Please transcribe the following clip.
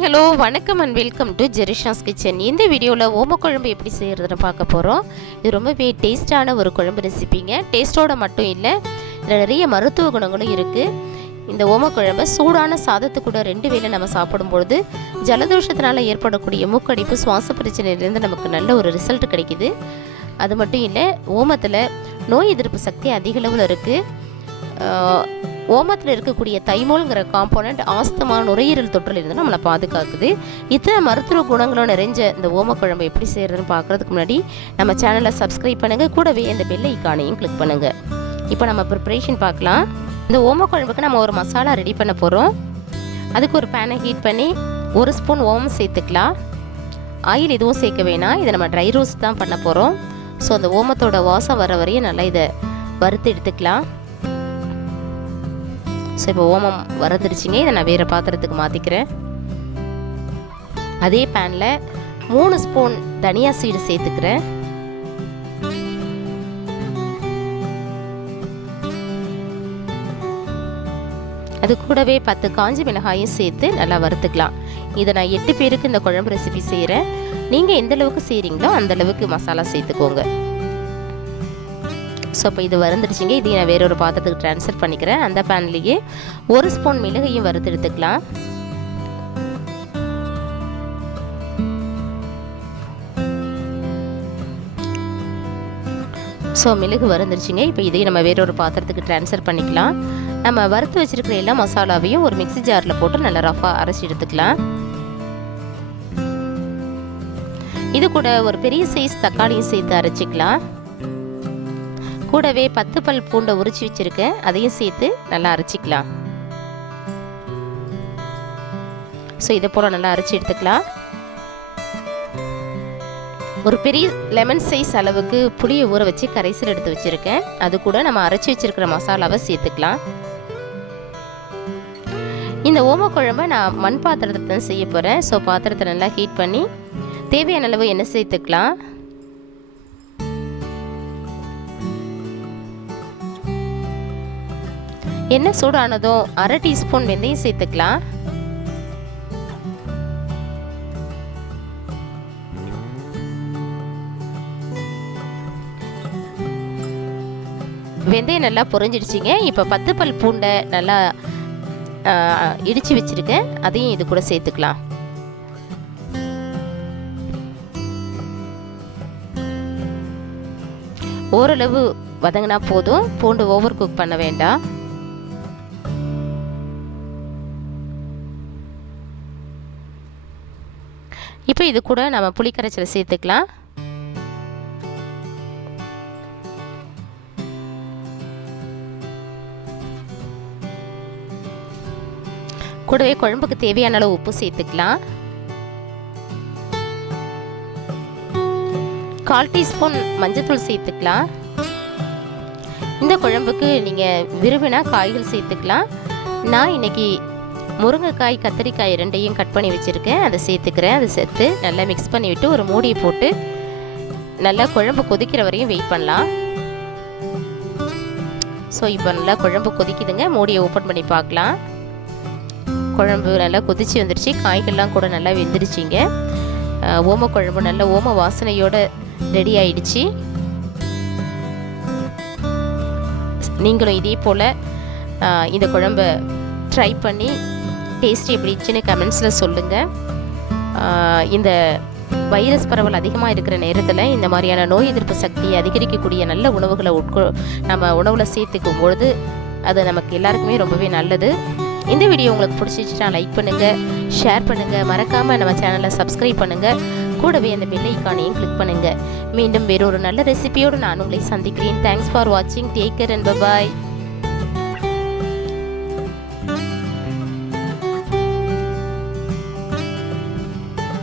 Hi hello வணக்கம் and welcome to ஜெரிஷாஸ் kitchen. இந்த வீடியோவில் ஓமக்குழம்பு எப்படி செய்கிறதுன்னு பார்க்க போகிறோம். இது ரொம்பவே டேஸ்டான ஒரு குழம்பு ரெசிபிங்க. டேஸ்ட்டோட மட்டும் இல்லை, இதில் நிறைய மருத்துவ குணங்களும் இருக்குது. இந்த ஓமக்குழம்பை சூடான சாதத்து கூட 2 வேளை நம்ம சாப்பிடும்பொழுது ஜலதோஷத்தினால் ஏற்படக்கூடிய மூக்கடிப்பு, சுவாச பிரச்சனையிலேருந்து நமக்கு நல்ல ஒரு ரிசல்ட் கிடைக்குது. அது மட்டும் இல்லை, ஓமத்தில் நோய் எதிர்ப்பு சக்தி அதிக அளவில் இருக்குது. ஓமத்தில் இருக்கக்கூடிய தைமோல்ங்கிற காம்போனண்ட் ஆஸ்துமா, நுரையீரல் தொற்றிலிருந்து நம்மளை பாதுகாக்குது. இத்தனை மருத்துவ குணங்களும் நிறைஞ்ச இந்த ஓமக்குழம்பு எப்படி செய்கிறதுன்னு பார்க்குறதுக்கு முன்னாடி நம்ம சேனலை சப்ஸ்கிரைப் பண்ணுங்கள், கூடவே இந்த பெல் ஐக்கானையும் கிளிக் பண்ணுங்கள். இப்போ நம்ம ப்ரிப்ரேஷன் பார்க்கலாம். இந்த ஓமக்குழம்புக்கு நம்ம ஒரு மசாலா ரெடி பண்ண போகிறோம். அதுக்கு ஒரு பேனை ஹீட் பண்ணி 1 ஸ்பூன் ஓமம் சேர்த்துக்கலாம். ஆயில் எதுவும் சேர்க்க வேணாம், இதை நம்ம ட்ரை ரோஸ்ட் தான் பண்ண போகிறோம். ஸோ அந்த ஓமத்தோட வாசம் வர வரையும் நல்லா இதை வறுத்து எடுத்துக்கலாம். ஸோ இப்போ ஓமம் வறுத்துடுச்சிங்க. இதை நான் வேறு பாத்திரத்துக்கு மாற்றிக்கிறேன். அதே பேனில் 3 ஸ்பூன் தனியா சீடு சேர்த்துக்கிறேன். அது கூடவே 10 காஞ்சி மிளகாயும் சேர்த்து நல்லா வறுத்துக்கலாம். இதை நான் 8 பேருக்கு இந்த குழம்பு ரெசிபி செய்கிறேன். நீங்கள் எந்த அளவுக்கு செய்கிறீங்களோ அந்த அளவுக்கு மசாலா சேர்த்துக்கோங்க. ஸோ இப்போ இது வறுந்துடுச்சிங்க. இதையும் நான் வேறொரு பாத்திரத்துக்கு ட்ரான்ஸ்ஃபர் பண்ணிக்கிறேன். அந்த பேன்லேயே 1 ஸ்பூன் மிளகையும் வறுத்து எடுத்துக்கலாம். ஸோ மிளகு வறுந்துருச்சுங்க. இப்போ இதையும் நம்ம வேறொரு பாத்திரத்துக்கு ட்ரான்ஸ்ஃபர் பண்ணிக்கலாம். நம்ம வறுத்து வச்சிருக்கிற எல்லா மசாலாவையும் ஒரு மிக்ஸி ஜாரில் போட்டு நல்லா ரஃபாக அரைச்சி எடுத்துக்கலாம். இது கூட ஒரு பெரிய சைஸ் தக்காளியும் சேர்த்து அரைச்சிக்கலாம். கூடவே 10 பல் பூண்டை உரிச்சு வச்சிருக்கேன், அதையும் சேர்த்து நல்லா அரைச்சிக்கலாம். ஸோ இதை போல் நல்லா அரைச்சி எடுத்துக்கலாம். ஒரு பெரிய லெமன் சைஸ் அளவுக்கு புளியை ஊற வச்சு கரைசல் எடுத்து வச்சிருக்கேன். அது கூட நம்ம அரைச்சி வச்சிருக்கிற மசாலாவை சேர்த்துக்கலாம். இந்த ஓமக்குழம்பை நான் மண் பாத்திரத்தை தான் செய்ய போகிறேன். ஸோ பாத்திரத்தை நல்லா ஹீட் பண்ணி தேவையான அளவு எண்ணெய் சேர்த்துக்கலாம். எண்ணெய் சூடானதும் 1/2 டீஸ்பூன் வெந்தயம் சேர்த்துக்கலாம். வெந்தயம் நல்லா பொரிஞ்சிடுச்சிங்க. இப்போ 10 பல் பூண்டை நல்லா இடித்து வச்சுருக்கேன், அதையும் இது கூட சேர்த்துக்கலாம். ஓரளவு வதங்கினா போதும், பூண்டு ஓவர் குக் பண்ண வேண்டாம். இப்போ இது கூட நம்ம புளிக்கரைச்சலை சேர்த்துக்கலாம். கூடவே குழம்புக்கு தேவையான அளவு உப்பு சேர்த்துக்கலாம். 1/4 டீஸ்பூன் மஞ்சள்தூள் சேர்த்துக்கலாம். இந்த குழம்புக்கு நீங்கள் விரும்பினா காய்கள் சேர்த்துக்கலாம். நான் இன்னைக்கு முருங்கைக்காய், கத்திரிக்காய் 2ஐயும் கட் பண்ணி வச்சுருக்கேன், அதை சேர்த்துக்கிறேன். அதை சேர்த்து நல்லா மிக்ஸ் பண்ணிவிட்டு ஒரு மூடியை போட்டு நல்லா குழம்பு கொதிக்கிற வரையும் வெயிட் பண்ணலாம். ஸோ இப்போ நல்லா குழம்பு கொதிக்குதுங்க. மூடியை ஓப்பன் பண்ணி பார்க்கலாம். குழம்பு நல்லா கொதிச்சு வந்துடுச்சு, காய்கள்லாம் கூட நல்லா வெந்துடுச்சிங்க. ஓம குழம்பு நல்ல ஓம வாசனையோடு ரெடி ஆயிடுச்சு. நீங்களும் இதே போல் இந்த குழம்பை ட்ரை பண்ணி டேஸ்ட் எப்படிச்சுன்னு கமெண்ட்ஸில் சொல்லுங்கள். இந்த வைரஸ் பரவல் அதிகமாக இருக்கிற நேரத்தில் இந்த மாதிரியான நோய் எதிர்ப்பு சக்தியை அதிகரிக்கக்கூடிய நல்ல உணவுகளை நம்ம உணவில் சேர்த்துக்கும் பொழுது அது நமக்கு எல்லாருக்குமே ரொம்பவே நல்லது. இந்த வீடியோ உங்களுக்கு பிடிச்சிச்சுன்னா லைக் பண்ணுங்கள், ஷேர் பண்ணுங்கள், மறக்காமல் நம்ம சேனலை சப்ஸ்கிரைப் பண்ணுங்கள், கூடவே அந்த பெல் ஐக்கானையும் கிளிக் பண்ணுங்கள். மீண்டும் வேறொரு நல்ல ரெசிபியோடு நான் உங்களை சந்திக்கிறேன். தேங்க்ஸ் ஃபார் வாட்சிங். Take care and by.